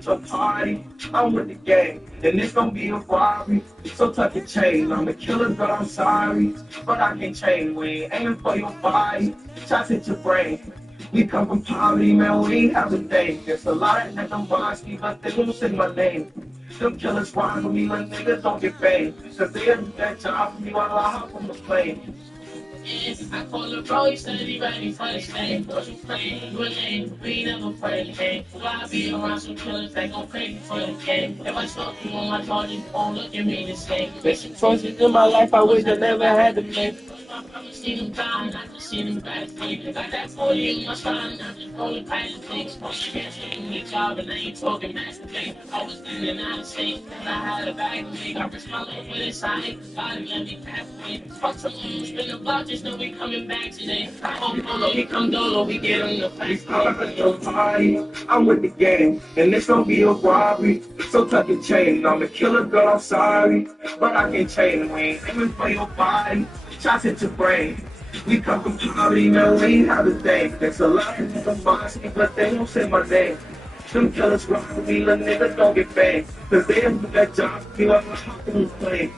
at your party. I'm with the gang, and it's gonna be a robbery. So tuck your chain. I'm a killer, but I'm sorry. But I can't change. We ain't aiming for your body. Shots hit your brain. We come from poverty, man, we ain't have a thing. There's a lot of animosity, but they won't say my name. Them killers rhyme with me when niggas don't get paid. Cause they do that job for me while I hop on the plane. I call a bro, he said he ready for the stage. What you playing? You a lame, we never play the game. Why I be around some killers that gon' pay me for the game? If I smoke you on my charges, you won't look at me the same. Make some choices in my life I wish I never had to make. I see them dying, I just see them bad things. Got that 40 in my spine, I just rolling past the things. Push your hands in the job, and I ain't talking master things. I was in the United States, and I had a bag to make. I risked my life with this, I ain't got it, let me pass away. Fuck someone who's spin the block, just know we coming back today. I hope Dolo, he come Dolo, we get him the face. I'm at your party, I'm with the gang, and it's gonna be a robbery. So tuck your chain, I'm a killer, girl, I'm sorry. But I can't change, we ain't aiming for your body. Shots hit your brain. We come from poverty, man, we ain't have a thing. There's a lot of niggas boss me, but they won't say my name. Them killers rock with me, little niggas don't get paid. Cause they do that job for me while I'm hopping the plane.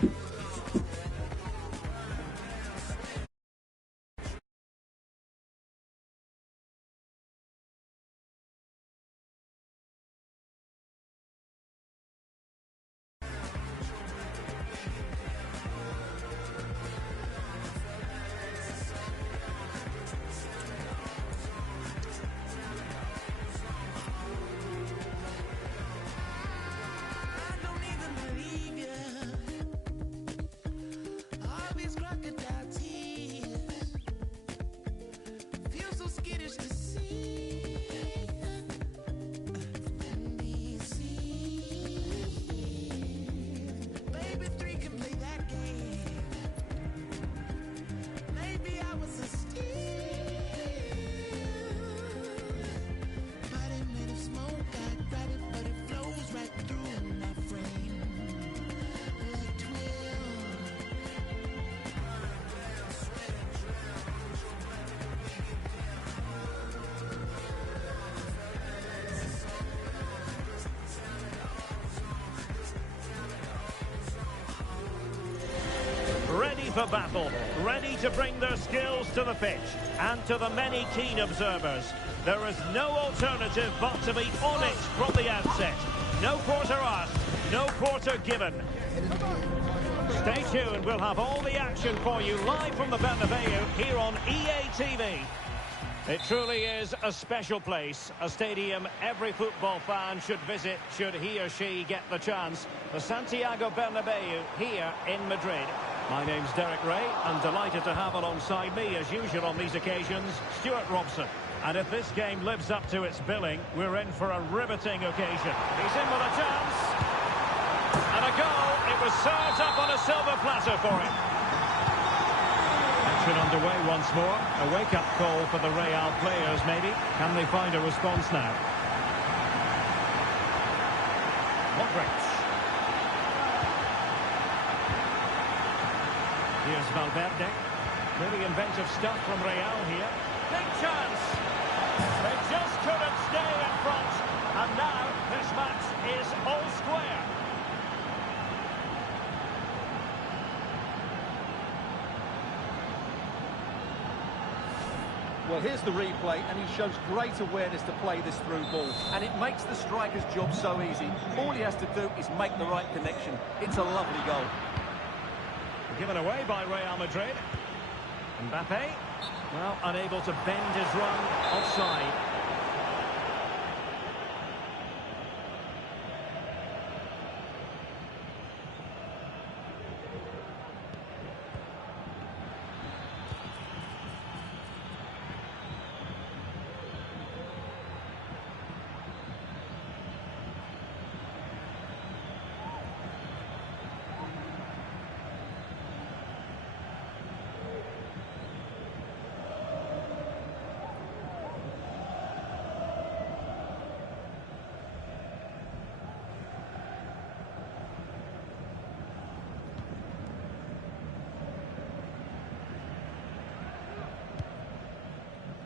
Ready for battle, ready to bring their skills to the pitch. And to the many keen observers, there is no alternative but to be on it from the outset. No quarter asked, no quarter given. Stay tuned, we'll have all the action for you live from the Bernabeu here on EA TV. It truly is a special place, a stadium every football fan should visit should he or she get the chance. The Santiago Bernabeu here in Madrid. My name's Derek Ray, and delighted to have alongside me, as usual on these occasions, Stuart Robson. And if this game lives up to its billing, we're in for a riveting occasion. He's in with a chance. And a goal. It was served up on a silver platter for him. Action underway once more. A wake-up call for the Real players, maybe. Can they find a response now? Modric. Here's Valverde. Really inventive stuff from Real here. Big chance. They just couldn't stay in front. And now this match is all square. Well, here's the replay, and he shows great awareness to play this through ball. And it makes the striker's job so easy. All he has to do is make the right connection. It's a lovely goal. Given away by Real Madrid. Mbappe, well, unable to bend his run offside.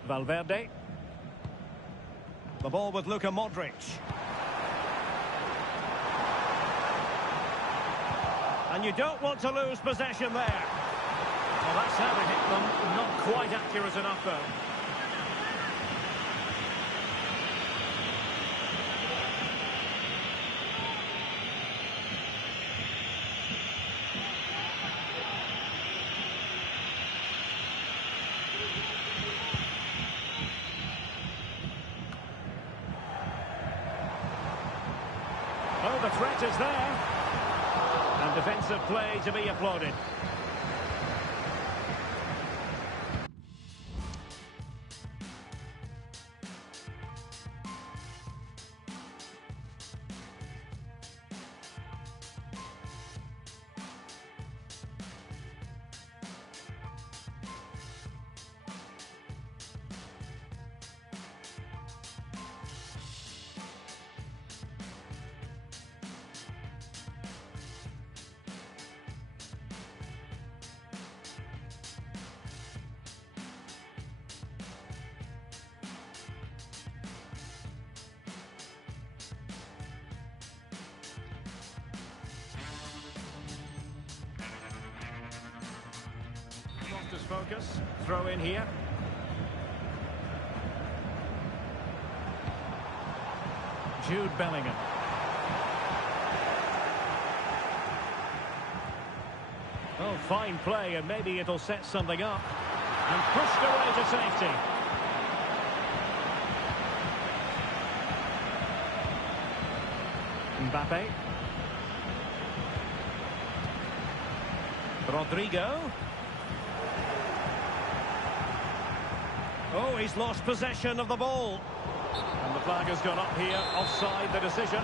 Valverde. The ball with Luka Modric. And you don't want to lose possession there. Well, that's how it hit them. Not quite accurate enough, though. Oh, the threat is there. And defensive play to be applauded. Lost his focus. Throw in here. Jude Bellingham. Oh, fine play, and maybe it'll set something up. And pushed away to safety. Mbappe. Rodrigo. Oh, he's lost possession of the ball. And the flag has gone up here, offside the decision.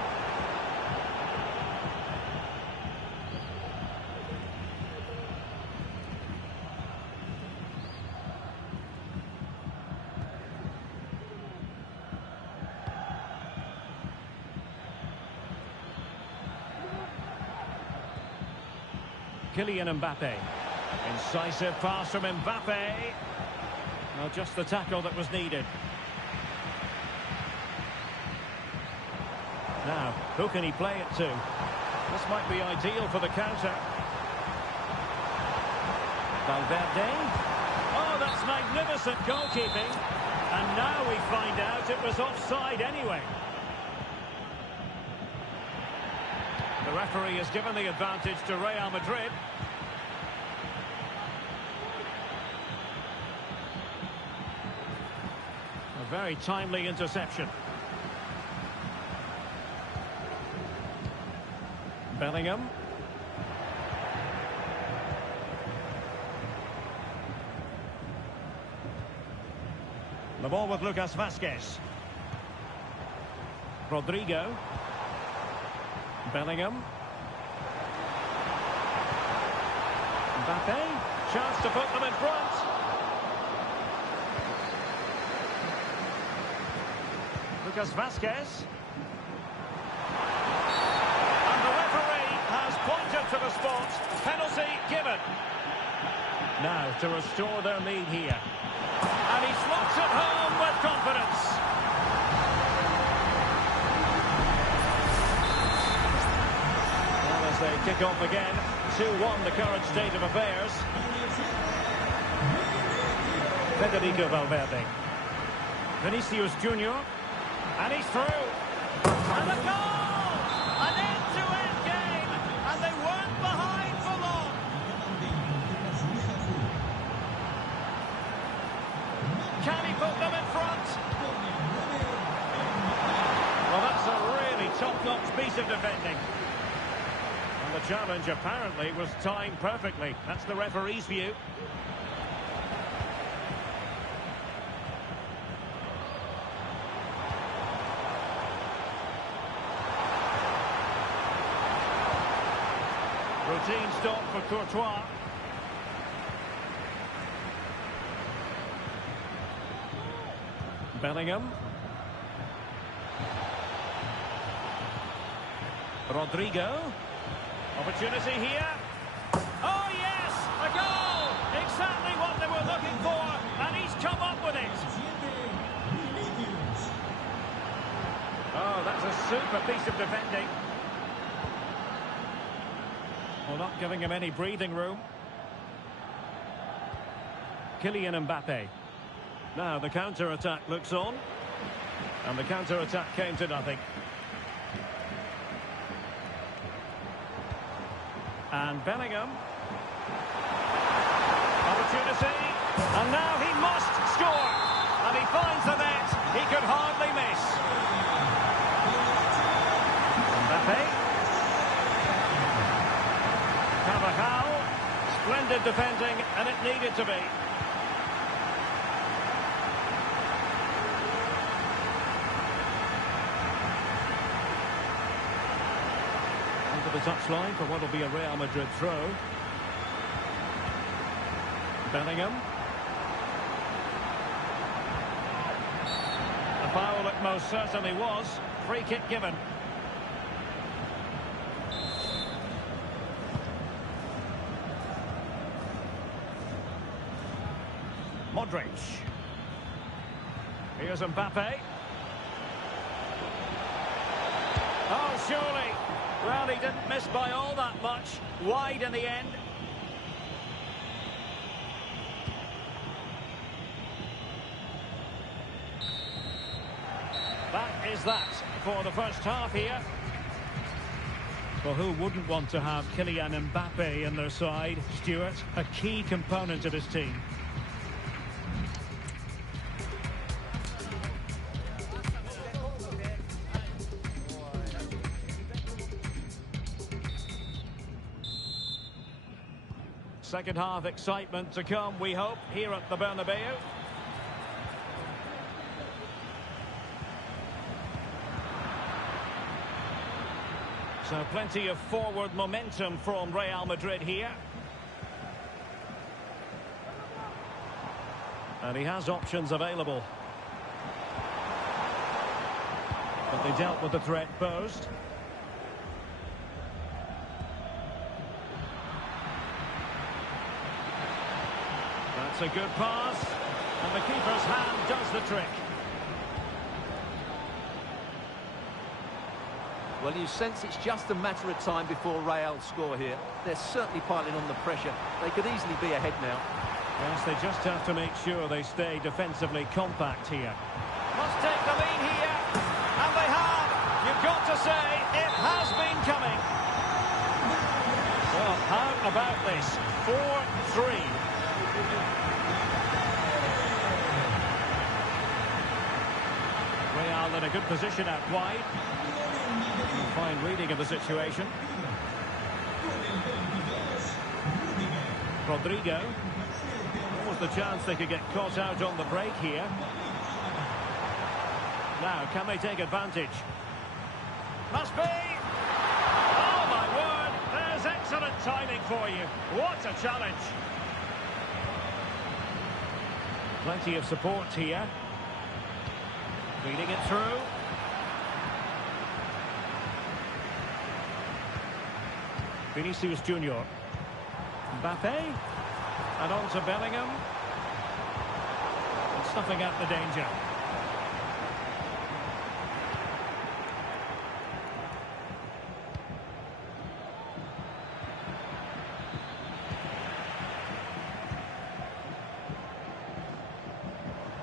Kylian Mbappe. Incisive pass from Mbappe. Well, just the tackle that was needed. Now, who can he play it to? This might be ideal for the counter. Valverde. Oh, that's magnificent goalkeeping. And now we find out it was offside anyway. The referee has given the advantage to Real Madrid. A very timely interception. Bellingham. The ball with Lucas Vazquez. Rodrigo. Bellingham. Mbappe. Chance to put them in front. Lucas Vazquez. And the referee has pointed to the spot. Penalty given. Now to restore their lead here. And he slots it home with confidence. Well, as they kick off again, 2-1 the current state of affairs. Federico Valverde. Vinicius Junior. And he's through. And a goal! An end-to-end game. And they weren't behind for long. Can he put them in front? Well, that's a really top-notch piece of defending. And the challenge apparently was timed perfectly. That's the referee's view. Routine stop for Courtois. Bellingham. Rodrigo. Opportunity here. Oh yes, a goal! Exactly what they were looking for, and he's come up with it. Oh, that's a super piece of defending. Well, not giving him any breathing room. Kylian Mbappe. Now the counter-attack looks on. And the counter-attack came to nothing. And Bellingham. Opportunity. And now he must score. And he finds the net. He could hardly miss. Mbappe. Carvajal. Splendid defending, and it needed to be. The touchline for what will be a Real Madrid throw. Bellingham. A foul it most certainly was. Free kick given. Modric. Here's Mbappe. Oh, surely. Well, he didn't miss by all that much. Wide in the end. That is that for the first half here. Well, who wouldn't want to have Kylian Mbappe in their side, Stuart? A key component of his team. Second half excitement to come, we hope, here at the Bernabeu. So plenty of forward momentum from Real Madrid here. And he has options available. But they dealt with the threat posed. That's a good pass, and the keeper's hand does the trick. Well, you sense it's just a matter of time before Real score here. They're certainly piling on the pressure. They could easily be ahead now. Yes, they just have to make sure they stay defensively compact here. Must take the lead here, and they have. You've got to say, it has been coming. Well, how about this? 4-3. Real in a good position out wide. Fine reading of the situation. Rodrigo. What was the chance they could get caught out on the break here? Now, can they take advantage? Must be! Oh, my word! There's excellent timing for you. What a challenge! Plenty of support here. Feeding it through. Vinicius Junior. Mbappe. And on to Bellingham. And snuffing out the danger.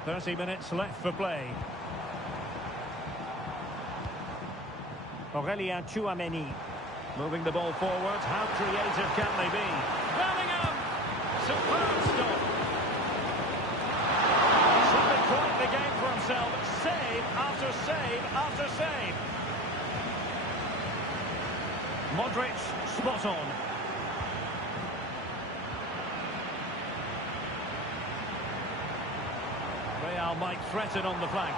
"30 minutes left for play." Aurelien Tchouameni. Moving the ball forward. How creative can they be? Bellingham! Superb stop. Should be quite the game for himself. Save after save after save. Modric, spot on. Real might threaten on the flank.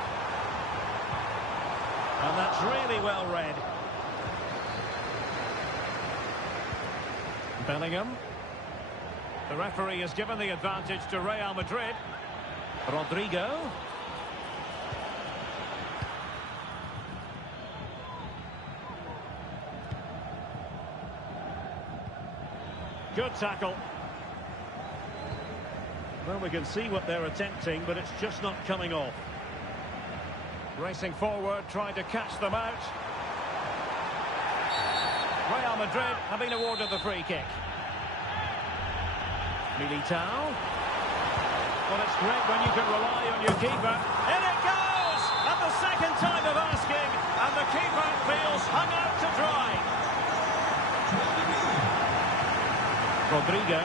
And that's really well read. Bellingham. The referee has given the advantage to Real Madrid. Rodrigo. Good tackle. Well, we can see what they're attempting, but it's just not coming off. Racing forward, trying to catch them out. Real Madrid have been awarded the free kick. Militao. Well, it's great when you can rely on your keeper. In it goes! At the second time of asking, and the keeper feels hung out to dry. Rodrigo.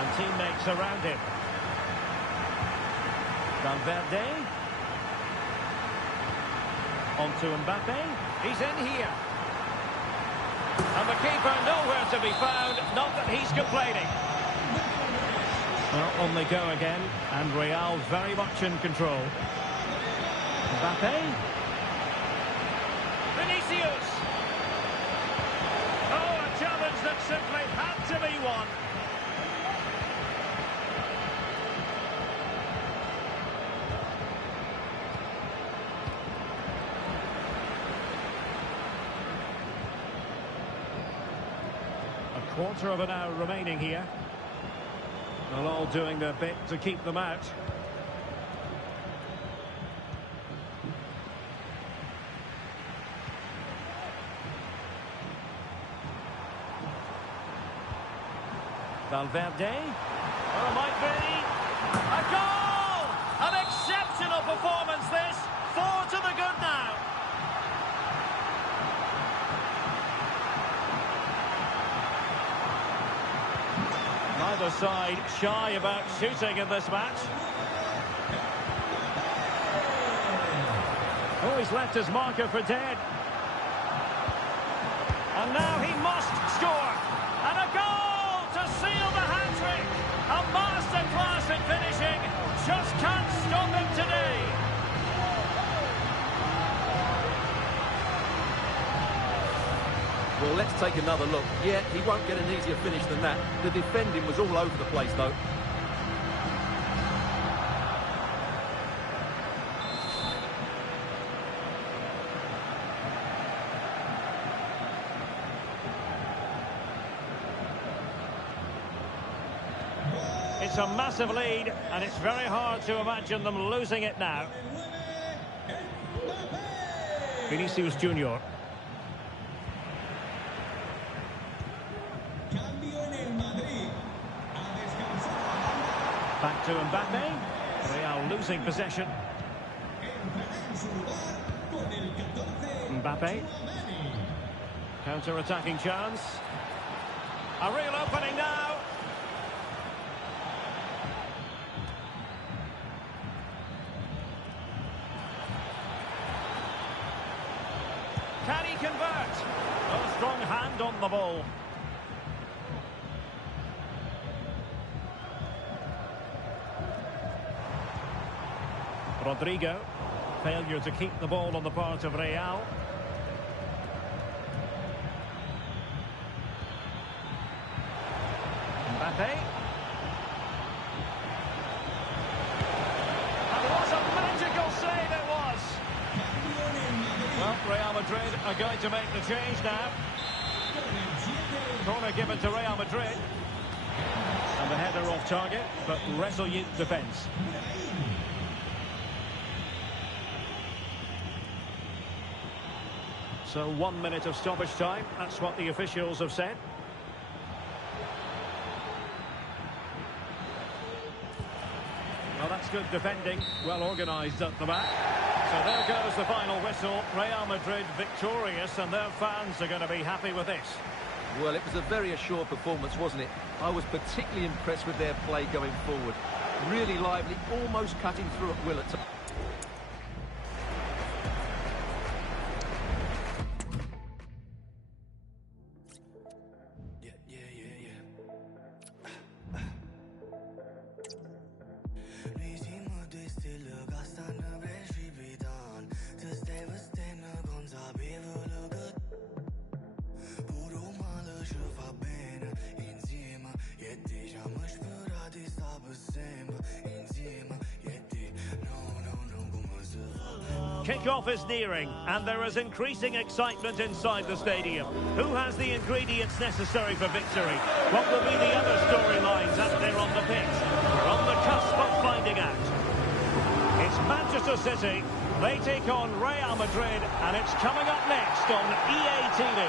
And teammates around him. Valverde. On to Mbappe. He's in here. And the keeper nowhere to be found. Not that he's complaining. Well, on they go again. And Real very much in control. Mbappe. Vinicius. Oh, a challenge that simply had to be won. Quarter of an hour remaining here. They're all doing their bit to keep them out. Valverde. Oh, it might be. A goal! An exceptional performance this. 4 to the good now. Neither side shy about shooting in this match. Oh, he's left his marker for dead. And now he must score. And a goal to seal the hat-trick. A masterclass in finishing. Just can't stop him today. Well, let's take another look. Yeah, he won't get an easier finish than that. The defending was all over the place, though. It's a massive lead, and it's very hard to imagine them losing it now. Vinicius Junior. Back to Mbappe. Real losing possession. Mbappe. Counter-attacking chance. A real opening now. Can he convert? A strong hand on the ball. Rodrigo. Failure to keep the ball on the part of Real. Mbappe. And what a magical save it was! Well, Real Madrid are going to make the change now. Corner given to Real Madrid. And the header off target, but resolute defence. So 1 minute of stoppage time, that's what the officials have said. Well, that's good defending, well organised at the back. So there goes the final whistle. Real Madrid victorious, and their fans are going to be happy with this. Well, it was a very assured performance, wasn't it? I was particularly impressed with their play going forward. Really lively, almost cutting through at will at times. Kick-off is nearing, and there is increasing excitement inside the stadium. Who has the ingredients necessary for victory? What will be the other storylines out there on the pitch? We're on the cusp of finding out. It's Manchester City, they take on Real Madrid, and it's coming up next on EA TV.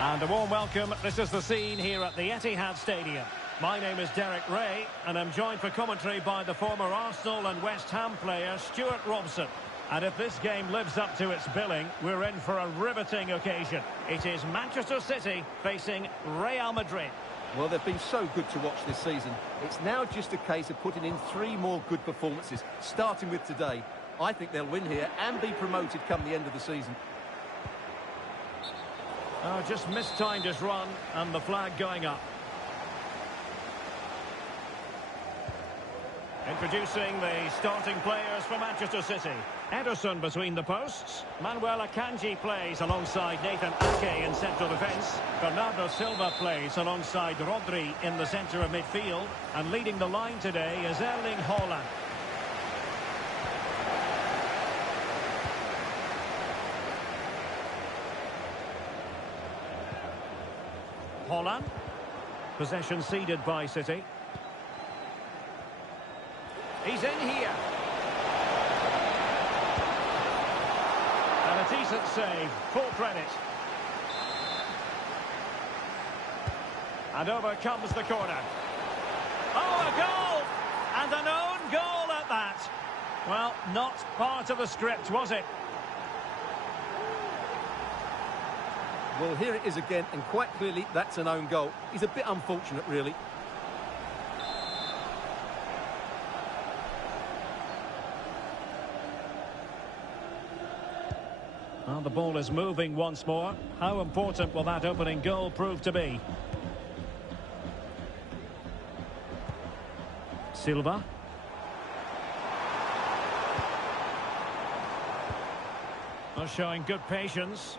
And a warm welcome. This is the scene here at the Etihad Stadium. My name is Derek Ray, and I'm joined for commentary by the former Arsenal and West Ham player Stuart Robson. And if this game lives up to its billing, we're in for a riveting occasion. It is Manchester City facing Real Madrid. Well, they've been so good to watch this season. It's now just a case of putting in 3 more good performances, starting with today. I think they'll win here and be promoted come the end of the season. Oh, just mistimed his run, and the flag going up. Introducing the starting players for Manchester City. Ederson between the posts. Manuel Akanji plays alongside Nathan Ake in central defence. Bernardo Silva plays alongside Rodri in the centre of midfield. And leading the line today is Erling Haaland. Haaland. Possession ceded by City. He's in here. And a decent save. Full credit. And over comes the corner. Oh, a goal! And an own goal at that. Well, not part of the script, was it? Well, here it is again, and quite clearly that's an own goal. He's a bit unfortunate, really. Well, the ball is moving once more. How important will that opening goal prove to be? Silva. Oh, showing good patience.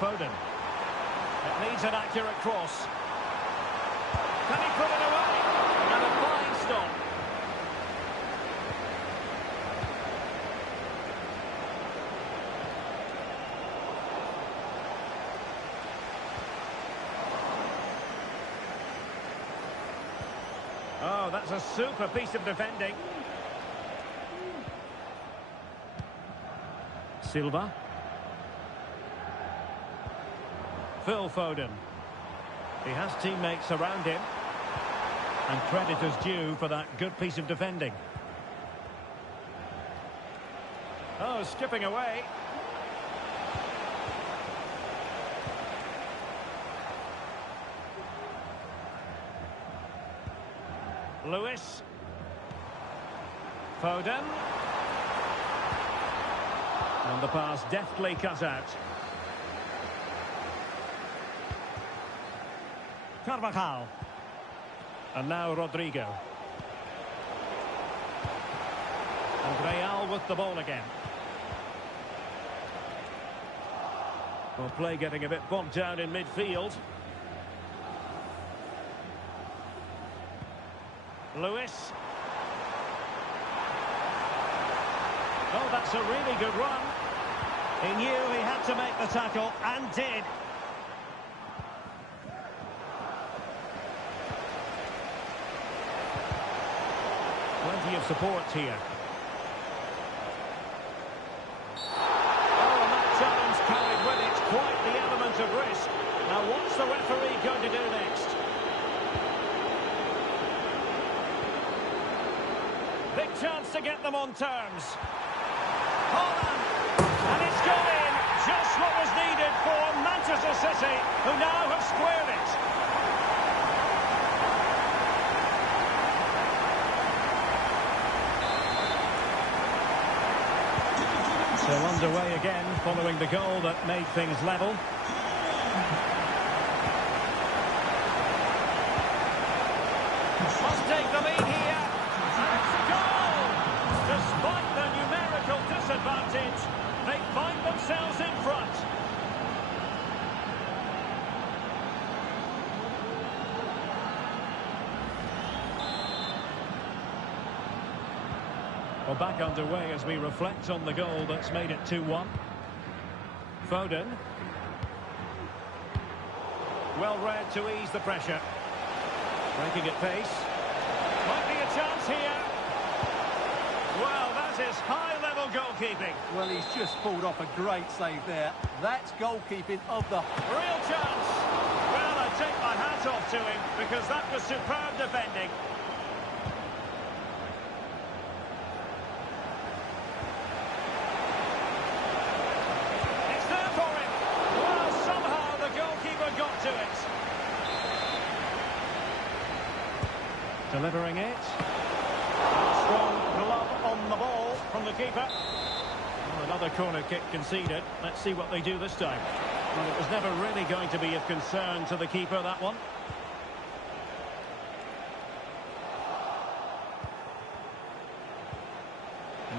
Foden. It needs an accurate cross. Can he put it away? And a fine stop. Oh, that's a super piece of defending. Silva. Phil Foden. He has teammates around him. And credit is due for that good piece of defending. Oh, skipping away. Lewis. Foden. And the pass deftly cut out. Carvajal. And now Rodrigo. And Real with the ball again. Well, play getting a bit bogged down in midfield. Lewis. Oh, that's a really good run. He knew he had to make the tackle and did. Plenty of support here. Oh, and that challenge carried with it quite the element of risk. Now, what's the referee going to do next? Big chance to get them on terms. Haaland! And it's gone in. Just what was needed for Manchester City, who now have squared it. So underway again, following the goal that made things level. Must take the lead here. And it's a goal! Despite the numerical disadvantage, they find themselves in front. Well, back underway as we reflect on the goal that's made it 2-1. Foden. Well read to ease the pressure. Breaking at pace. chance here. Well, that is high-level goalkeeping. Well, he's just pulled off a great save there. That's goalkeeping of the... Real chance. Well, I take my hat off to him because that was superb defending. It's there for him. Well, somehow the goalkeeper got to it. Delivering it. Strong glove on the ball from the keeper. Well, another corner kick conceded. Let's see what they do this time. Well, it was never really going to be of concern to the keeper, that one.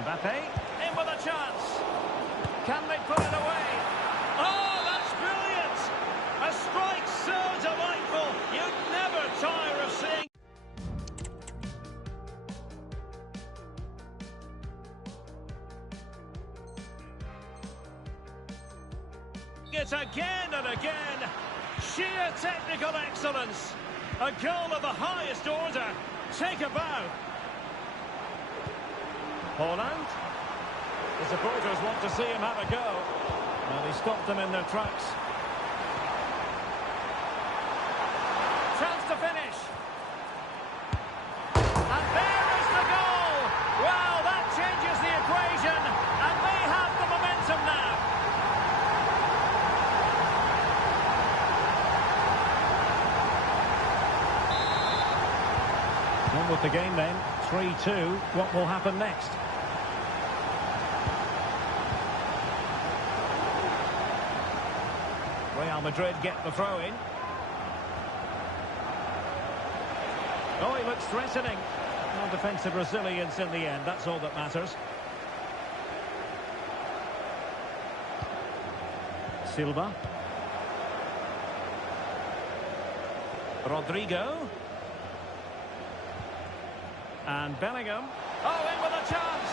Mbappe, in with a chance. Can they put it away? Oh, that's brilliant! A strike so delightful. You'd never tire of seeing it again and again. Sheer technical excellence. A goal of the highest order. Take a bow. Holland. The supporters want to see him have a go. Well, he stopped them in their tracks. Chance to finish. And there is the goal. Well, that changes the equation. And they have the momentum now. On with the game then, 3-2. What will happen next? Real Madrid get the throw in. Oh, he looks threatening. No defensive resilience in the end, that's all that matters. Silva. Rodrigo. And Bellingham. Oh, in with a chance.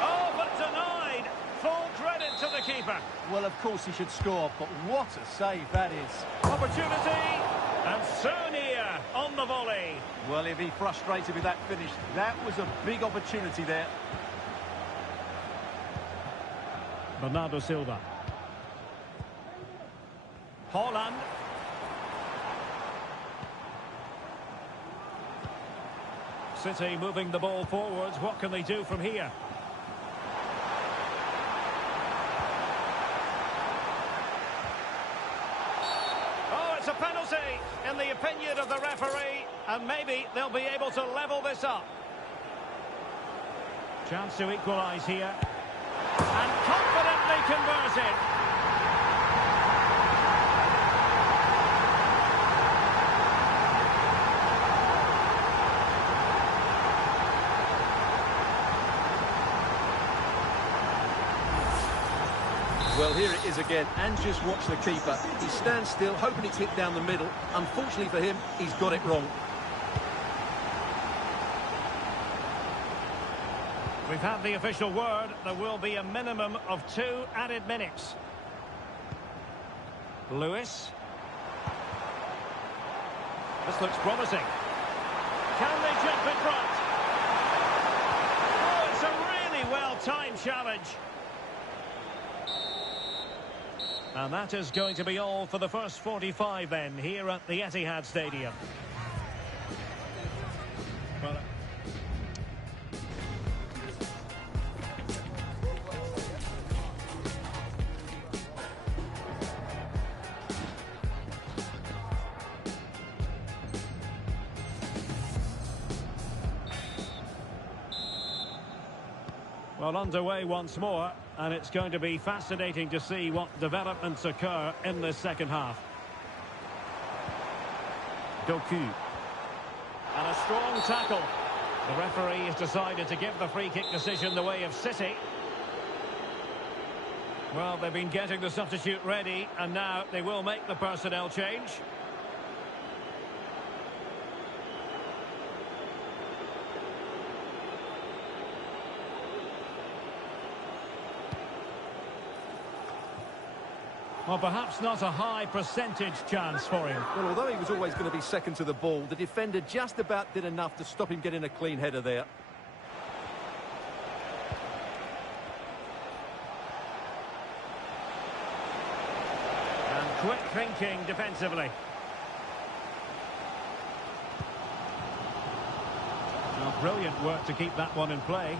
Oh, but denied. Full credit to the keeper. Well, of course he should score, but what a save that is. Opportunity. And so near on the volley. Well, he'll be frustrated with that finish. That was a big opportunity there. Bernardo Silva. Holland. City moving the ball forwards. What can they do from here? Oh, it's a penalty in the opinion of the referee, and maybe they'll be able to level this up. Chance to equalise here. And confidently converted. Well, here it is again, and just watch the keeper. He stands still, hoping it's hit down the middle. Unfortunately for him, he's got it wrong. We've had the official word. There will be a minimum of 2 added minutes. Lewis. This looks promising. Can they jump in front? Oh, it's a really well-timed challenge. And that is going to be all for the first 45 then, here at the Etihad Stadium. Well, underway once more, and it's going to be fascinating to see what developments occur in this second half. Doku. And a strong tackle. The referee has decided to give the free kick decision the way of City. Well, they've been getting the substitute ready, and now they will make the personnel change. Well, perhaps not a high percentage chance for him. Well, although he was always going to be second to the ball, the defender just about did enough to stop him getting a clean header there. And quick thinking defensively. Well, brilliant work to keep that one in play.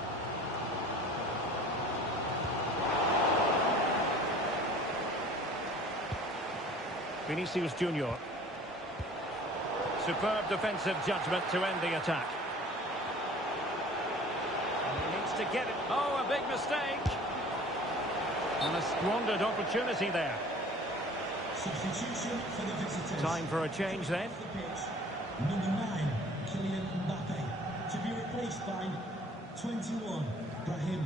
Vinicius Junior. Superb defensive judgment to end the attack. And he needs to get it. Oh, a big mistake. And a squandered opportunity there. Substitution for the visitors. Time for a change then. Number 9, Kylian Mbappe. To be replaced by 21, Brahim.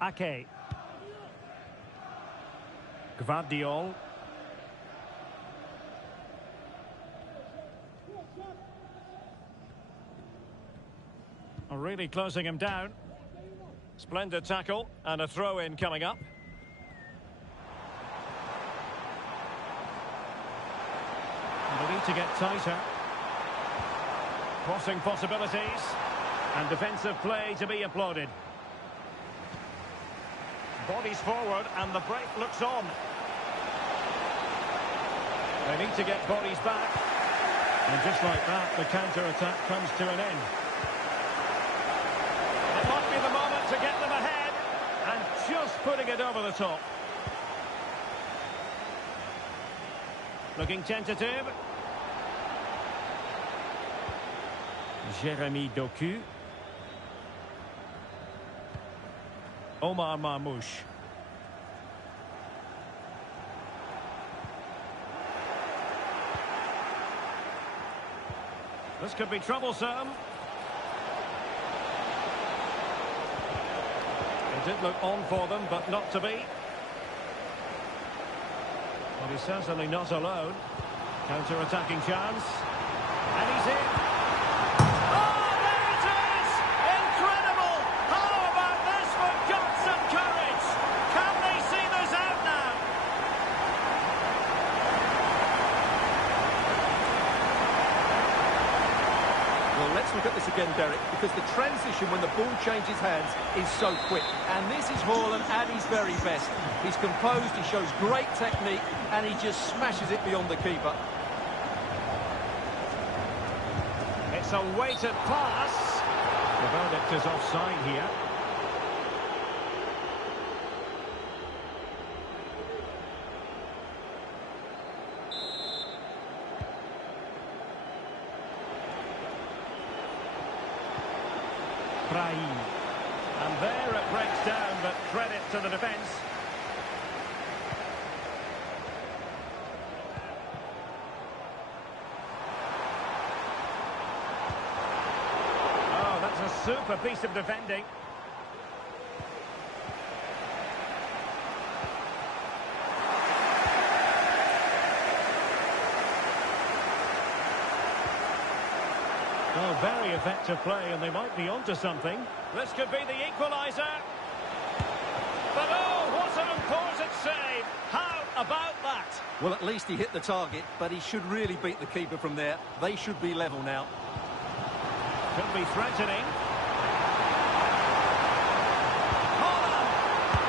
Ake. Gvardiol. Really closing him down. Splendid tackle and a throw-in coming up. And they need to get tighter. Crossing possibilities. And defensive play to be applauded. Bodies forward and the break looks on. They need to get bodies back. And just like that, the counter-attack comes to an end. It might be the moment to get them ahead. And just putting it over the top. Looking tentative. Jeremy Doku. Omar Marmoush. This could be troublesome. It did look on for them, but not to be. Well, he's certainly not alone. Counter-attacking chance. And he's in. Oh, there it is! Incredible! How about this for guts and courage? Can they see this out now? Well, let's look at this again, Derek, because the transition when the ball changes hands is so quick. And this is Haaland at his very best. He's composed, he shows great technique, and he just smashes it beyond the keeper. It's a weighted pass. The verdict is offside here. Brahim. And there it breaks down, but credit to the defence. Oh, that's a super piece of defending. Oh, very effective play, and they might be onto something. This could be the equaliser. But oh, what an important save. How about that? Well, at least he hit the target, but he should really beat the keeper from there. They should be level now. Could be threatening. Haaland!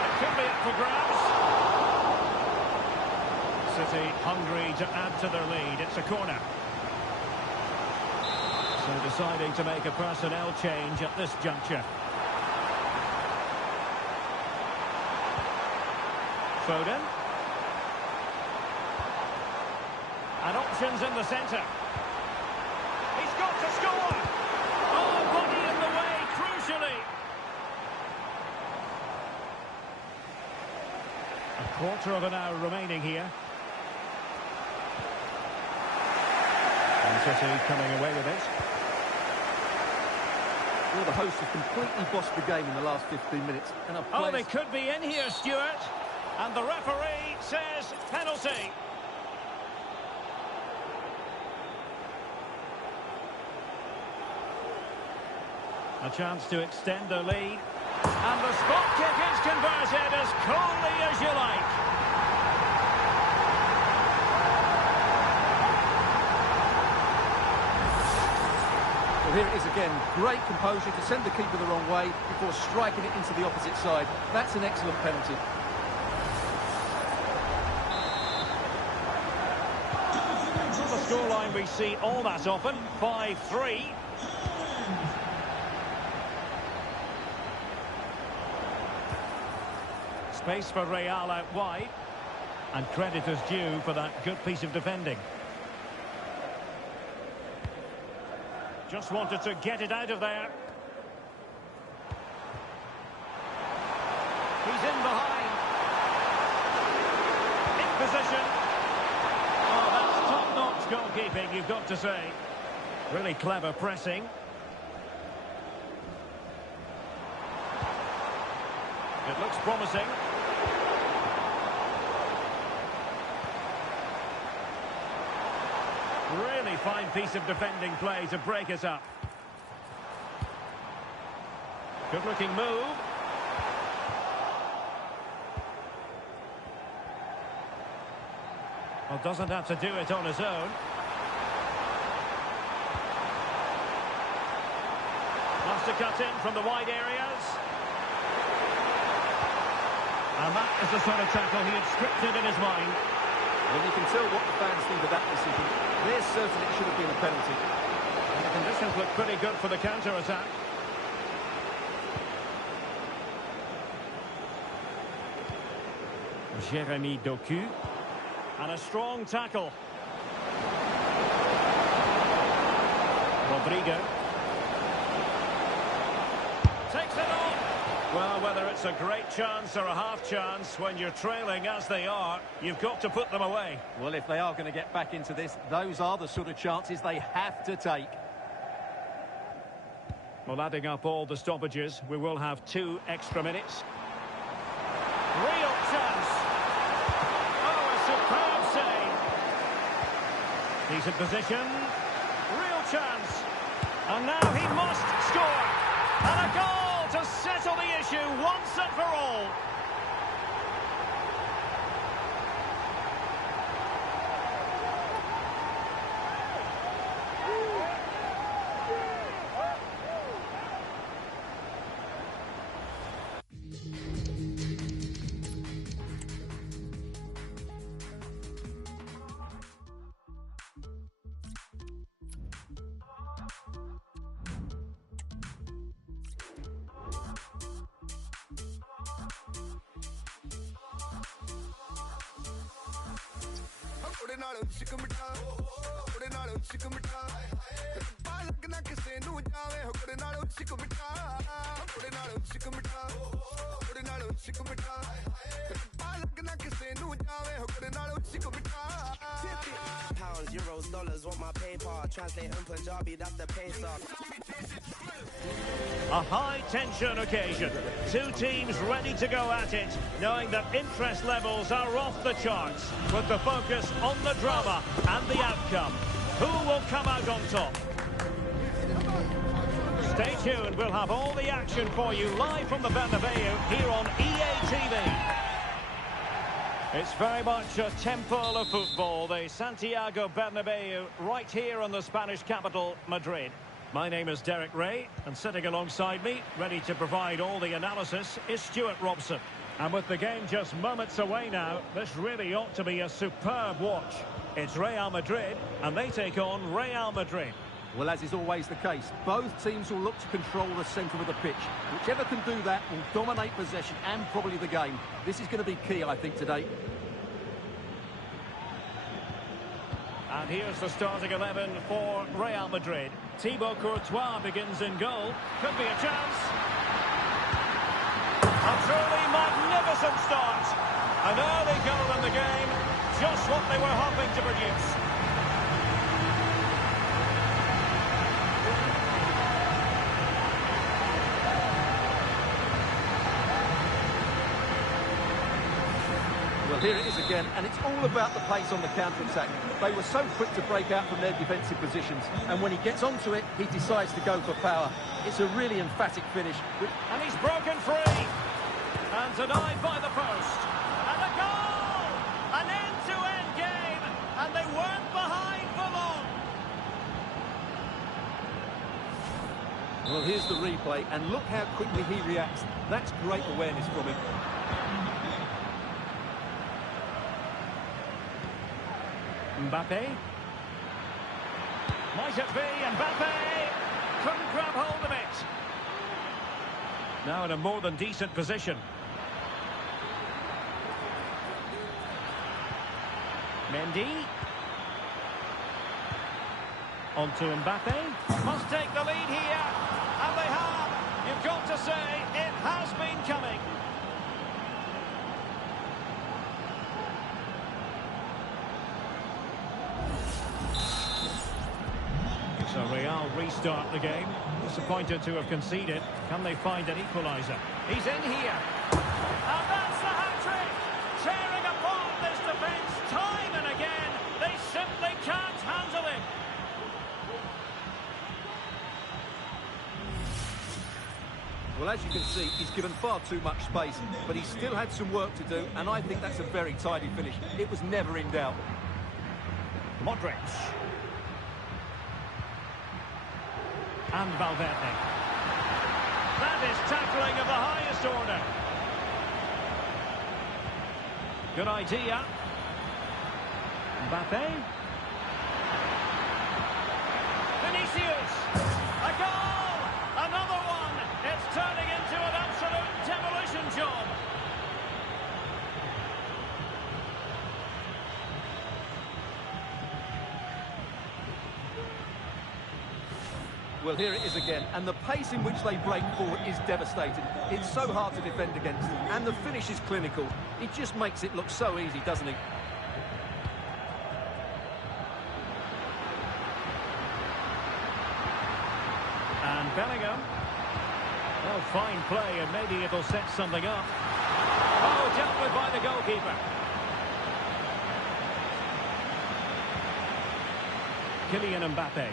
It could be up for grabs. City hungry to add to their lead. It's a corner. So deciding to make a personnel change at this juncture. Foden. And options in the centre. He's got to score! Oh, body in the way, crucially. A quarter of an hour remaining here. And City coming away with it. Well, the hosts have completely bossed the game in the last 15 minutes. And oh, they could be in here, Stuart. And the referee says penalty. A chance to extend the lead. And the spot kick is converted as coolly as you like. Well, here it is again. Great composure to send the keeper the wrong way before striking it into the opposite side. That's an excellent penalty. The scoreline we see all that often, 5-3. Space for Real out wide. And credit is due for that good piece of defending. Just wanted to get it out of there. He's in behind. In position. Oh, that's top-notch goalkeeping, you've got to say. Really clever pressing. It looks promising. Really fine piece of defending play to break us up. Good looking move. Well, doesn't have to do it on his own. Wants to cut in from the wide areas. And that is the sort of tackle he had scripted in his mind. Well, you can tell what the fans think of that decision. They're certain it should have been a penalty. And the conditions look pretty good for the counter-attack. Jeremy Doku. And a strong tackle. Rodrigo. Takes it on. Well, whether it's a great chance or a half chance, when you're trailing as they are, you've got to put them away. Well, if they are going to get back into this, those are the sort of chances they have to take. Well, adding up all the stoppages, we will have 2 extra minutes. Real chance. Oh, a superb save. Decent position. Real chance. And now he must score. And a goal to settle the issue once and for all. Pounds, euros, dollars, want my paper. Translate in Punjabi, that's the pace up. A high-tension occasion. 2 teams ready to go at it, knowing that interest levels are off the charts, with the focus on the drama and the outcome. Who will come out on top? Stay tuned, we'll have all the action for you live from the Bernabeu here on EA TV. It's very much a temple of football, the Santiago Bernabeu, right here in the Spanish capital, Madrid. My name is Derek Ray, and sitting alongside me, ready to provide all the analysis, is Stuart Robson. And with the game just moments away now, this really ought to be a superb watch. It's Real Madrid, and they take on Real Madrid. Well, as is always the case, both teams will look to control the centre of the pitch. Whichever can do that will dominate possession and probably the game. This is going to be key, I think, today. And here's the starting 11 for Real Madrid. Thibaut Courtois begins in goal. Could be a chance. A truly magnificent start. An early goal in the game. Just what they were hoping to produce. Well, Well, here it is again, and it's all about the pace on the counter-attack. They were so quick to break out from their defensive positions, and when he gets onto it, he decides to go for power. It's a really emphatic finish. And he's broken free. And denied by the post. And a goal! An end-to-end game, and they weren't behind for long. Well, here's the replay, and look how quickly he reacts. That's great awareness from him. Mbappe. Might it be? Mbappe couldn't grab hold of it. Now in a more than decent position. Mendy. On to Mbappe. Must take the lead here. And they have. You've got to say, it has been coming. So Real restart the game. Disappointed to have conceded. Can they find an equaliser? He's in here. And that's the hat-trick! Tearing apart this defence time and again. They simply can't handle him. Well, as you can see, he's given far too much space, but he's still had some work to do, and I think that's a very tidy finish. It was never in doubt. Modric. And Valverde. That is tackling of the highest order. Good idea. Mbappe. Vinicius. A goal! Another one! It's turning into an absolute demolition job. Well, here it is again, and the pace in which they break forward is devastating. It's so hard to defend against, and the finish is clinical. He just makes it look so easy, doesn't he? And Bellingham. Oh, fine play, and maybe it'll set something up. Oh, dealt with by the goalkeeper. Kylian Mbappe.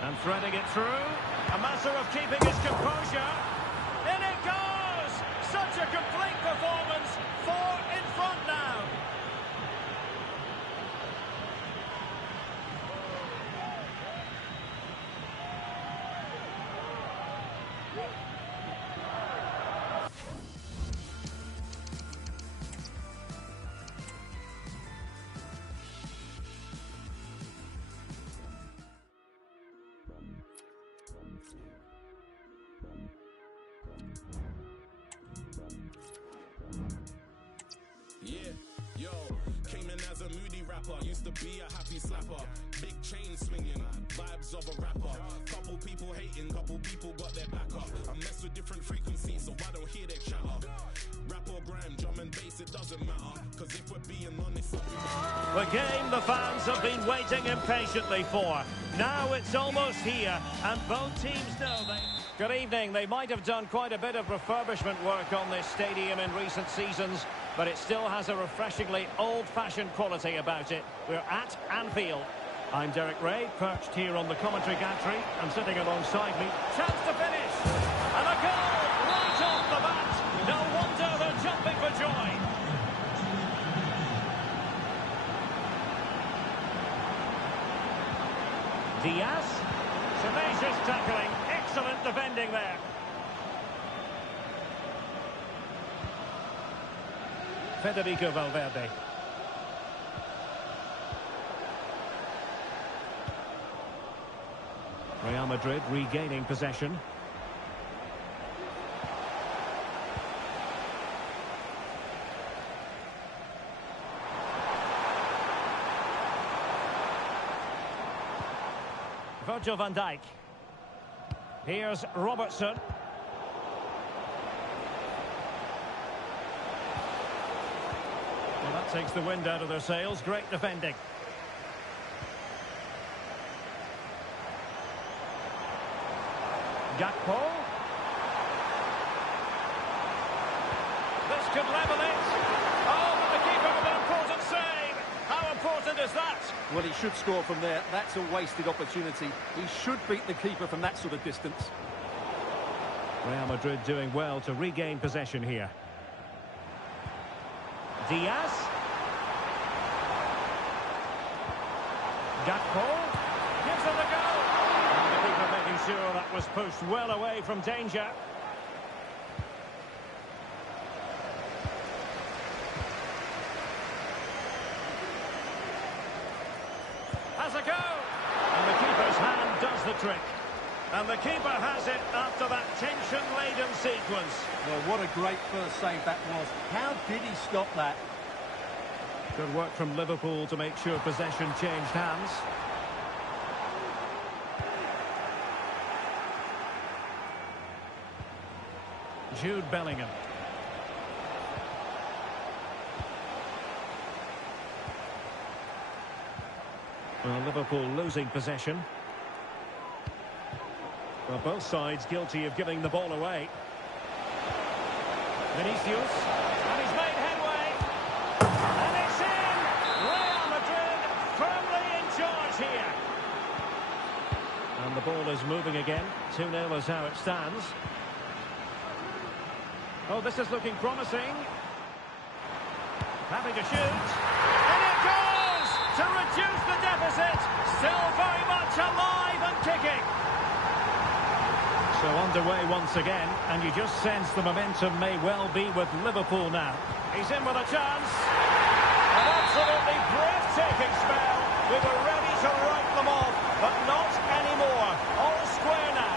And threading it through. A matter of keeping his composure. In it goes! Such a complete performance. 4 in front now. Yeah, yo, came in as a moody rapper, used to be a happy slapper, big chain swinging, vibes of a rapper, couple people hating, couple people got their back up, I mess with different frequencies so I don't hear their chatter, rap or grime, drum and bass, it doesn't matter, cause if we're being honest, The game the fans have been waiting impatiently for. Now it's almost here, and both teams know they... Good evening. They might have done quite a bit of refurbishment work on this stadium in recent seasons, but it still has a refreshingly old-fashioned quality about it. We're at Anfield. I'm Derek Ray, perched here on the commentary gantry, and sitting alongside me. Chance to finish! And a goal right off the bat! No wonder they're jumping for joy! Diaz. Tenacious tackling. Excellent defending there. Federico Valverde. Real Madrid regaining possession. Virgil van Dijk. Here's Robertson. Well, that takes the wind out of their sails. Great defending. Gakpo. This could level it. Oh, but the keeper with an important save. How important is that? Well, he should score from there. That's a wasted opportunity. He should beat the keeper from that sort of distance. Real Madrid doing well to regain possession here. Diaz. Gakpo. Gives it a go. And the keeper making sure that was pushed well away from danger. Has a go. And the keeper's hand does the trick. And the keeper has it after that tension-laden sequence. Well, what a great first save that was. How did he stop that? Good work from Liverpool to make sure possession changed hands. Jude Bellingham. Well, Liverpool losing possession. Well, both sides guilty of giving the ball away. Vinicius, and he's made headway. And it's in! Real Madrid firmly in charge here. And the ball is moving again. 2-0 is how it stands. Oh, this is looking promising. Having to shoot. And it goes! To reduce the deficit. Still very much alive and kicking. So underway once again, and you just sense the momentum may well be with Liverpool now. He's in with a chance. An absolutely breathtaking spell. We were ready to write them off, but not anymore. All square now.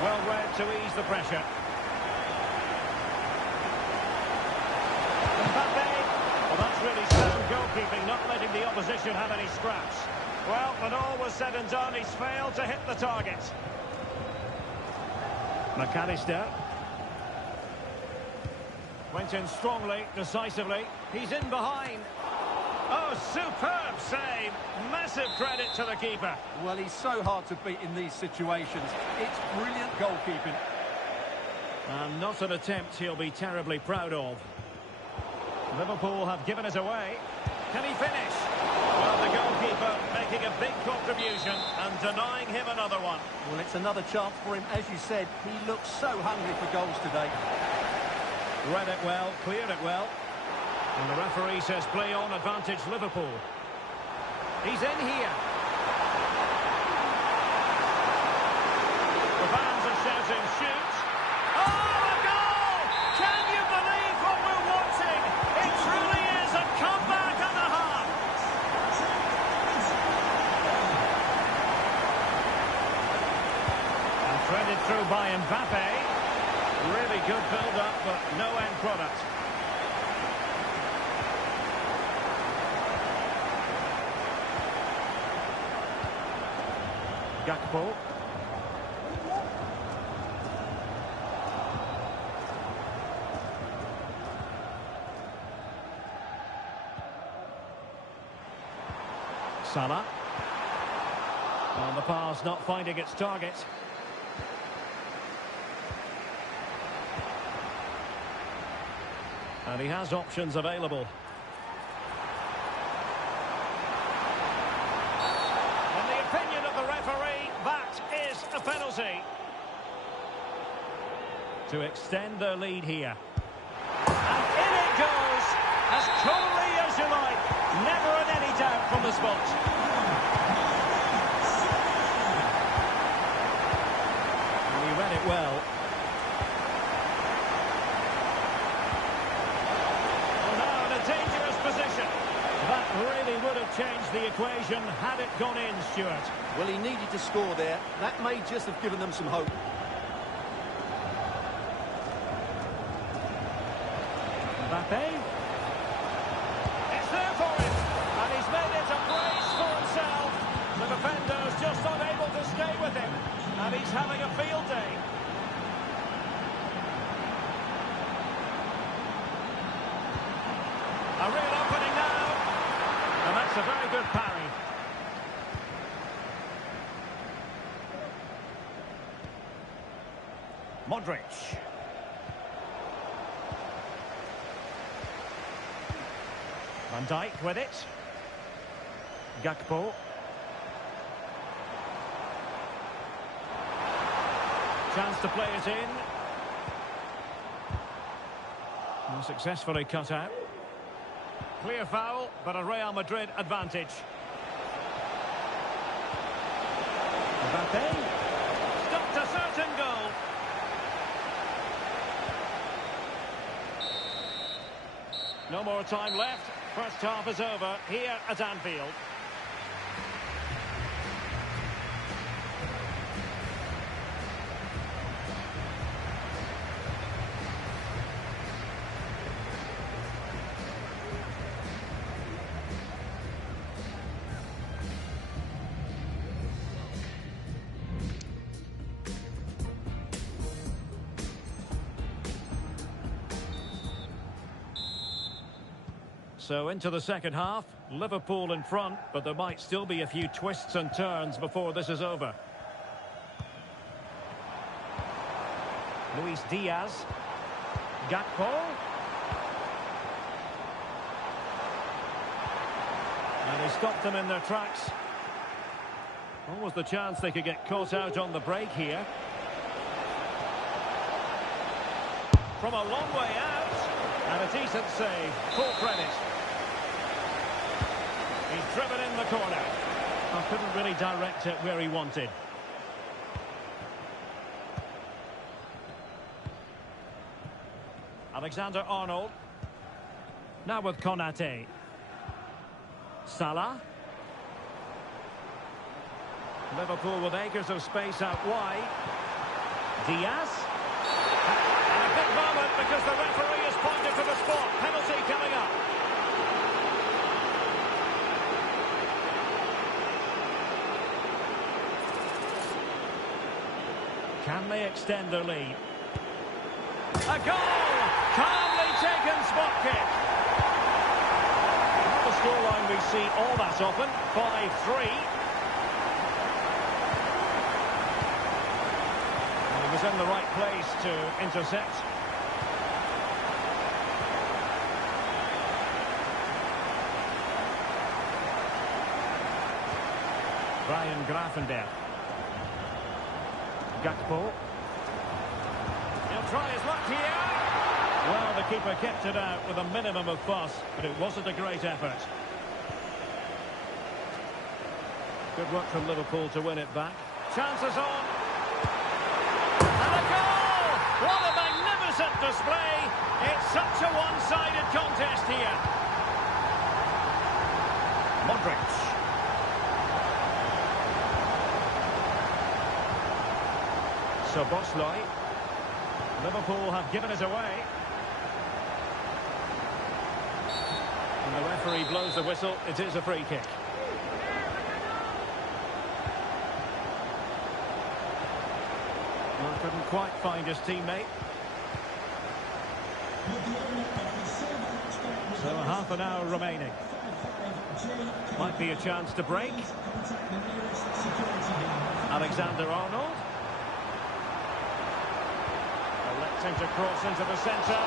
Well read to ease the pressure. Well, that's really sound goalkeeping, not letting the opposition have any scraps. Well, when all was said and done, he's failed to hit the target. McAllister. Went in strongly, decisively. He's in behind. Oh, superb save. Massive credit to the keeper. Well, he's so hard to beat in these situations. It's brilliant goalkeeping. And not an attempt he'll be terribly proud of. Liverpool have given it away. Can he finish? Well, the goalkeeper making a big contribution and denying him another one. Well, it's another chance for him. As you said, he looks so hungry for goals today. Read it well, cleared it well. And the referee says play on, advantage Liverpool. He's in here. The fans are shouting shoot. Oh, a goal! Can you believe what we're watching? It truly is a comeback and a half. And threaded through by Mbappe. Really good build-up, but no end product. Gakpo. Salah. On the pass, not finding its target. And he has options available. In the opinion of the referee, that is a penalty. To extend their lead here. And in it goes, as coolly as you like. Never in any doubt from the spot. And he read it well. Dangerous position. That really would have changed the equation had it gone in, Stuart. Well, he needed to score there. That may just have given them some hope. Mbappe. It's there for him. And he's made it a brace for himself. The defender's just unable to stay with him. And he's having a field day. A real opening now. a very good parry. Modric. Van Dijk with it. Gakpo. Chance to play it in. And successfully cut out. Clear foul, but a Real Madrid advantage. Mbappe. Stopped a certain goal. No more time left. First half is over here at Anfield. So into the second half, Liverpool in front, but there might still be a few twists and turns before this is over. Luis Diaz. Gakpo. And he stopped them in their tracks. Almost the chance they could get caught out on the break here. From a long way out. And a decent save. Full credit. He's driven in the corner. Oh, couldn't really direct it where he wanted. Alexander-Arnold. Now with Konate. Salah. Liverpool with acres of space out wide. Diaz. And a big moment because the referee has pointed to the spot. Penalty coming up. Can they extend their lead? A goal! Calmly taken spot kick. Not the scoreline we see all that often. 5-3. He was in the right place to intercept. Brian Grafendel. Gakpo. He'll try his luck here. Well, the keeper kept it out with a minimum of fuss, but it wasn't a great effort. Good work from Liverpool to win it back. Chances on. And a goal! What a magnificent display. It's such a one-sided contest here. Modric. Szoboszlai. Liverpool have given it away. And the referee blows the whistle. It is a free kick. Well, couldn't quite find his teammate. So half an hour remaining. Might be a chance to break. Alexander-Arnold. Electing to cross into the centre.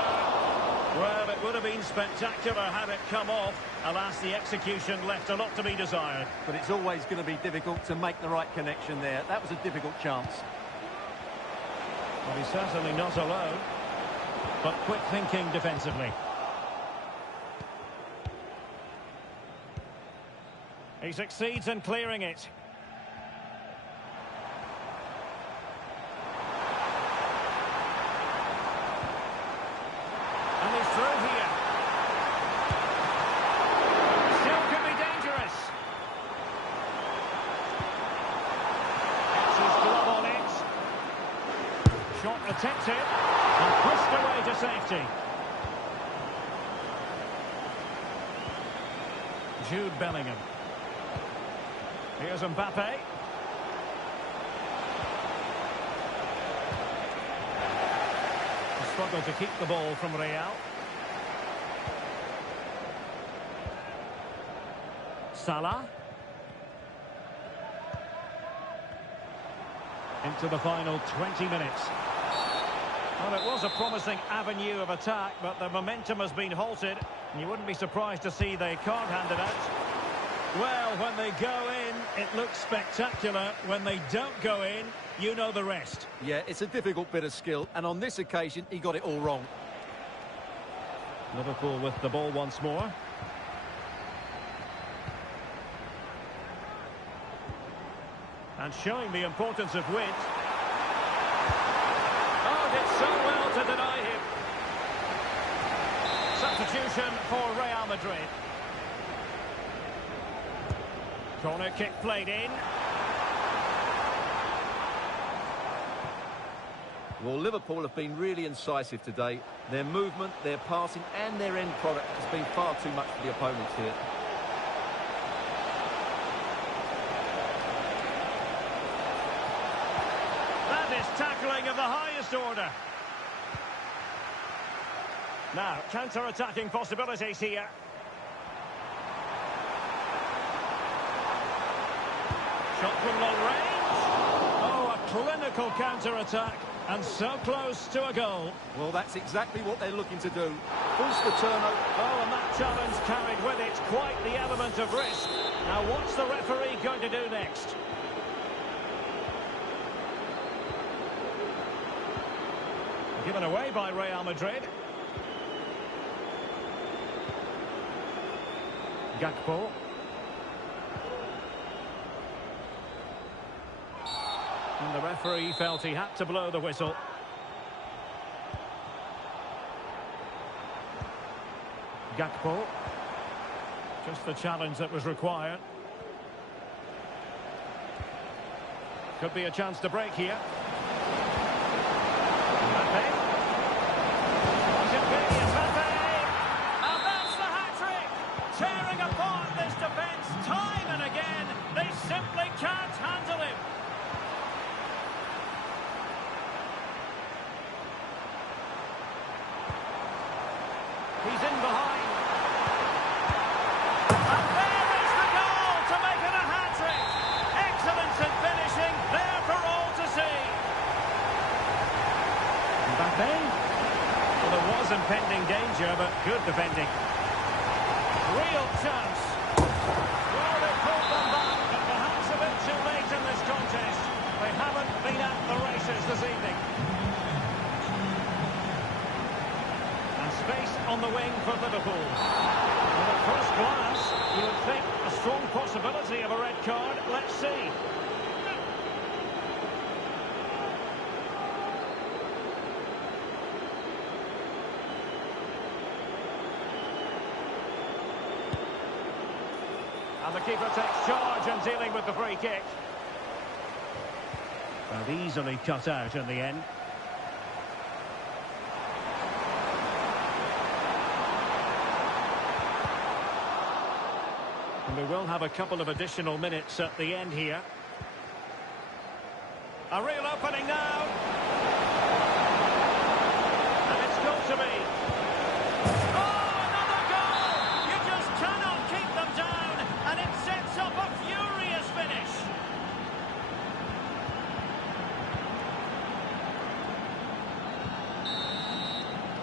Well, it would have been spectacular had it come off. Alas, the execution left a lot to be desired. But it's always going to be difficult to make the right connection there. That was a difficult chance. Well, he's certainly not alone. But quick thinking defensively. He succeeds in clearing it. And he's through here. Still could be dangerous. Gets his glove on it. Shot attempted and pushed away to safety. Jude Bellingham. Here's Mbappe. Struggled to keep the ball from Real. Salah. Into the final 20 minutes. Well, it was a promising avenue of attack, but the momentum has been halted. You wouldn't be surprised to see the card handed out. Well, when they go in, it looks spectacular. When they don't go in, you know the rest. Yeah, it's a difficult bit of skill, and on this occasion, he got it all wrong. Liverpool with the ball once more. And showing the importance of width. Oh, did so well to deny him. Substitution for Real Madrid. Corner kick played in. Well, Liverpool have been really incisive today. Their movement, their passing and their end product has been far too much for the opponents here. That is tackling of the highest order. Now, counter-attacking possibilities here. Shot from long range. Oh, a clinical counter-attack. And so close to a goal. Well, that's exactly what they're looking to do. Force the turnover. Oh, and that challenge carried with it quite the element of risk. Now, what's the referee going to do next? Given away by Real Madrid. Gakpo. And the referee felt he had to blow the whistle. Gakpo. Just the challenge that was required. Could be a chance to break here. Mbappe. Could it be Mbappe? And that's the hat-trick! Tearing apart this defence time and again. They simply can't handle him. He's in behind. And there is the goal to make it a hat-trick. Excellence in finishing, there for all to see. Mbappe. Well, there was impending danger, but good defending. Real chance. Well, they pulled them back, but perhaps a bit too late in this contest. They haven't been at the races this evening. Space on the wing for Liverpool. And at first glance, you would think a strong possibility of a red card. Let's see. And the keeper takes charge and dealing with the free kick. And easily cut out in the end. And we will have a couple of additional minutes at the end here. A real opening now. And it's got to be. Oh, another goal! You just cannot keep them down. And it sets up a furious finish.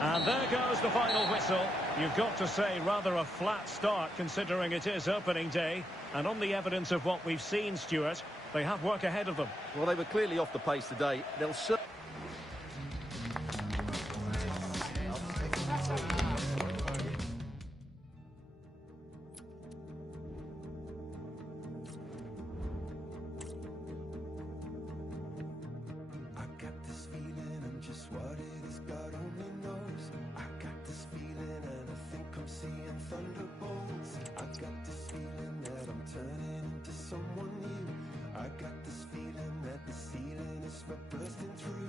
And there goes the final whistle. You've got to say rather a flat start considering it is opening day. And on the evidence of what we've seen, Stuart, they have work ahead of them. Well, they were clearly off the pace today. They'll certainly... someone new. I got this feeling that the ceiling is for bursting through.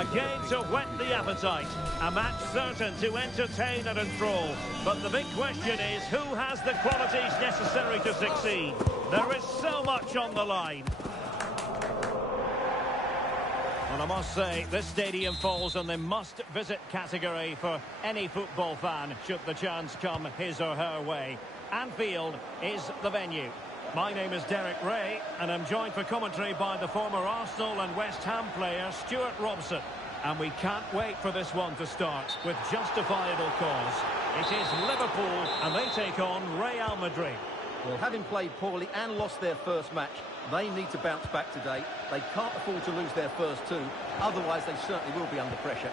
A game to whet the appetite. A match certain to entertain and enthrall. But the big question is, who has the qualities necessary to succeed? There is so much on the line. Well, I must say, this stadium falls in the must-visit category for any football fan, should the chance come his or her way. Anfield is the venue. My name is Derek Ray, and I'm joined for commentary by the former Arsenal and West Ham player Stuart Robson. And we can't wait for this one to start with justifiable cause. It is Liverpool, and they take on Real Madrid. Well, having played poorly and lost their first match, they need to bounce back today. They can't afford to lose their first two, otherwise they certainly will be under pressure.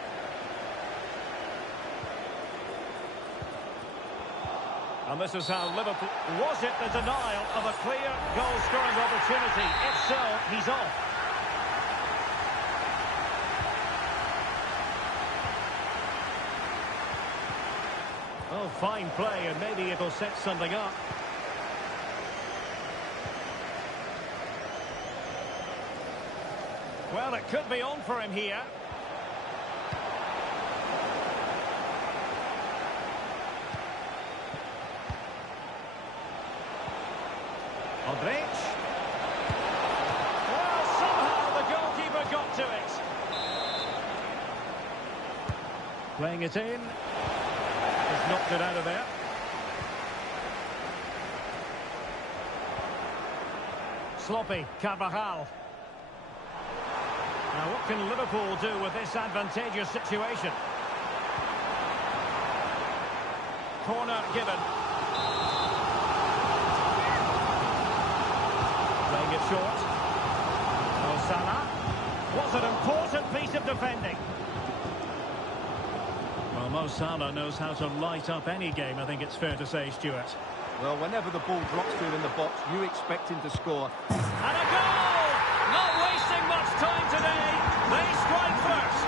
And this is how Liverpool... Was it the denial of a clear goal-scoring opportunity? If so, he's off. Oh, fine play, and maybe it'll set something up. Well, it could be on for him here. Madrid. Well, somehow the goalkeeper got to it. Playing it in. Just knocked it out of there. Sloppy, Carvajal. Now, what can Liverpool do with this advantageous situation? Corner given. Playing it short. Mo Salah. Was an important piece of defending. Well, Mo Salah knows how to light up any game, I think it's fair to say, Stuart. Well, whenever the ball drops to him in the box, you expect him to score. And a goal! Not wasting much time today. They strike first.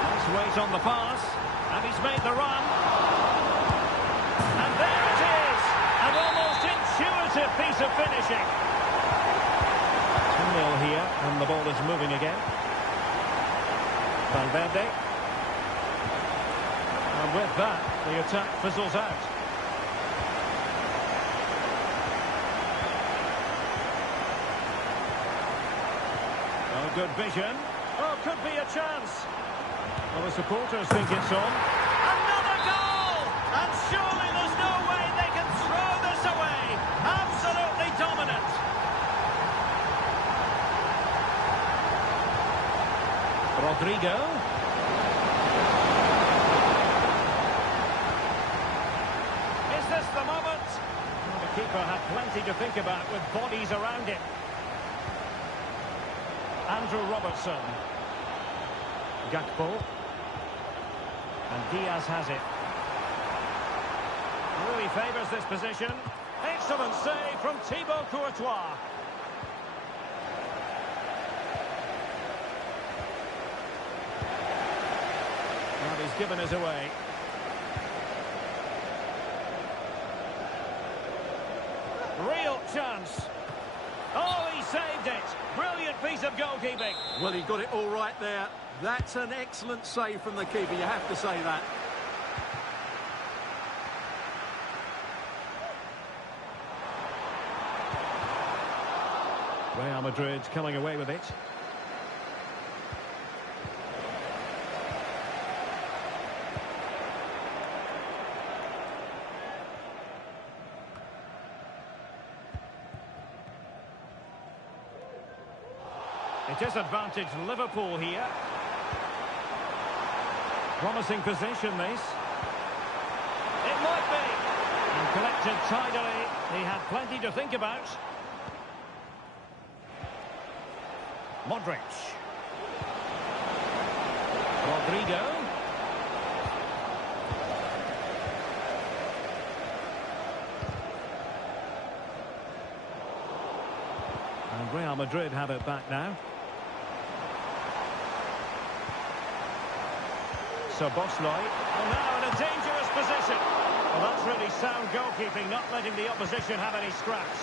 Let's wait on the pass. And he's made the run. And there it is. An almost intuitive piece of finishing. 2-0 here, and the ball is moving again. Valverde. And with that, the attack fizzles out. Oh, good vision. Oh, could be a chance. Well, the supporters think it's on. Another goal! And surely there's no way they can throw this away. Absolutely dominant. Rodrigo. Is this the moment? Well, the keeper had plenty to think about with bodies around him. Andrew Robertson. Gakpo. And Diaz has it. Really favours this position. Excellent save from Thibaut Courtois. And he's given us away. Real chance. Oh, he saved it. Brilliant piece of goalkeeping. Well, he got it all right there. That's an excellent save from the keeper, you have to say that. Real Madrid coming away with it. It is advantage Liverpool here. Promising position, this. It might be. And collected tidily. He had plenty to think about. Modric. Rodrigo. And Real Madrid have it back now. So Bosley, well, now in a dangerous position. Well, that's really sound goalkeeping, not letting the opposition have any scraps.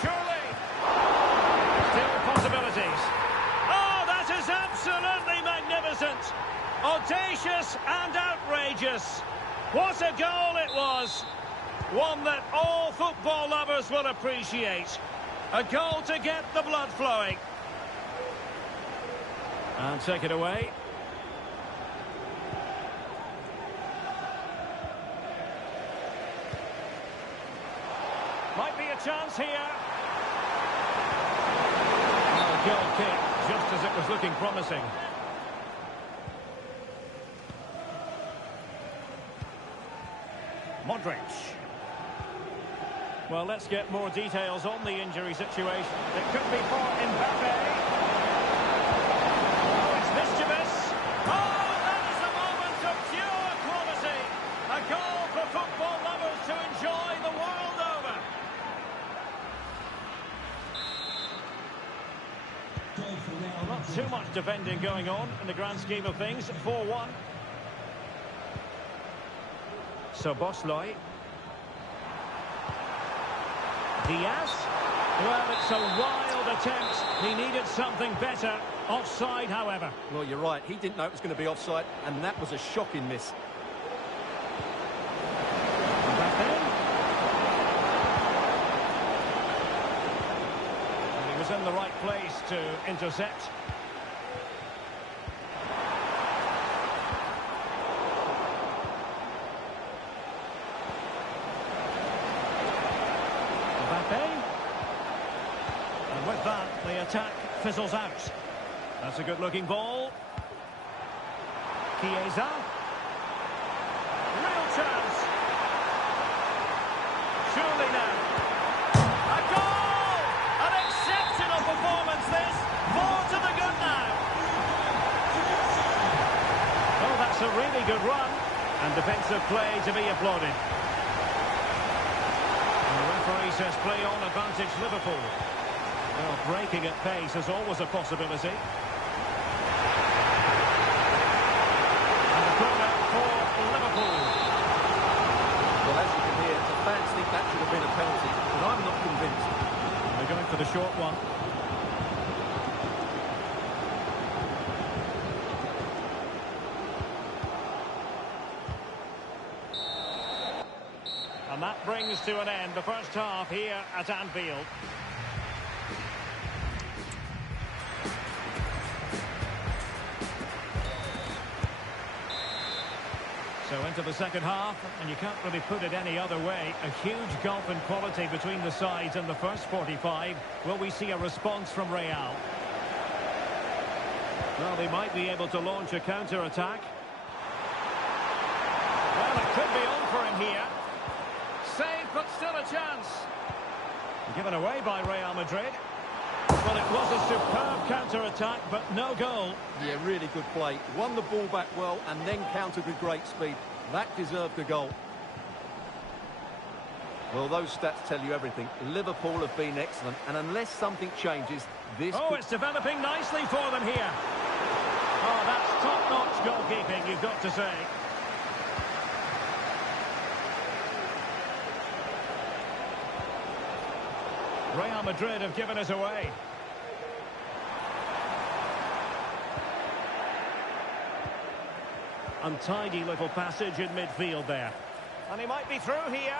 Surely! Still possibilities. Oh, that is absolutely magnificent. Audacious and outrageous. What a goal it was. One that all football lovers will appreciate. A goal to get the blood flowing. And take it away. Might be a chance here. Oh, goal kick, just as it was looking promising. Modric. Well, let's get more details on the injury situation. It could be for Mbappe. Oh, it's mischievous. Oh, that is a moment of pure quality. A goal for football lovers to enjoy the world over. Well, not too much defending going on in the grand scheme of things. 4-1. So Bosley. Diaz. Well, it's a wild attempt. He needed something better. Offside, however. Well, you're right. He didn't know it was going to be offside, and that was a shocking miss. And he was in the right place to intercept. And with that, the attack fizzles out. That's a good-looking ball. Chiesa. Real chance. Surely now. A goal! An exceptional performance, this. 4 to the good now. Oh, that's a really good run. And defensive play to be applauded. The referee says play on, advantage Liverpool. Well, breaking at pace is always a possibility. And a corner for Liverpool. Well, as you can hear, the fans think that should have been a penalty, but I'm not convinced. They're going for the short one. And that brings to an end the first half here at Anfield. So into the second half, and you can't really put it any other way. A huge gulf in quality between the sides in the first 45. Will we see a response from Real? Well, they might be able to launch a counter-attack. Well, it could be on for him here. Save, but still a chance. Given away by Real Madrid. Well, it was a superb counter-attack, but no goal. Yeah, really good play. Won the ball back well and then countered with great speed. That deserved a goal. Well, those stats tell you everything. Liverpool have been excellent, and unless something changes, this... Oh, it's developing nicely for them here. Oh, that's top-notch goalkeeping, you've got to say. Real Madrid have given us away. Untidy little passage in midfield there. And he might be through here.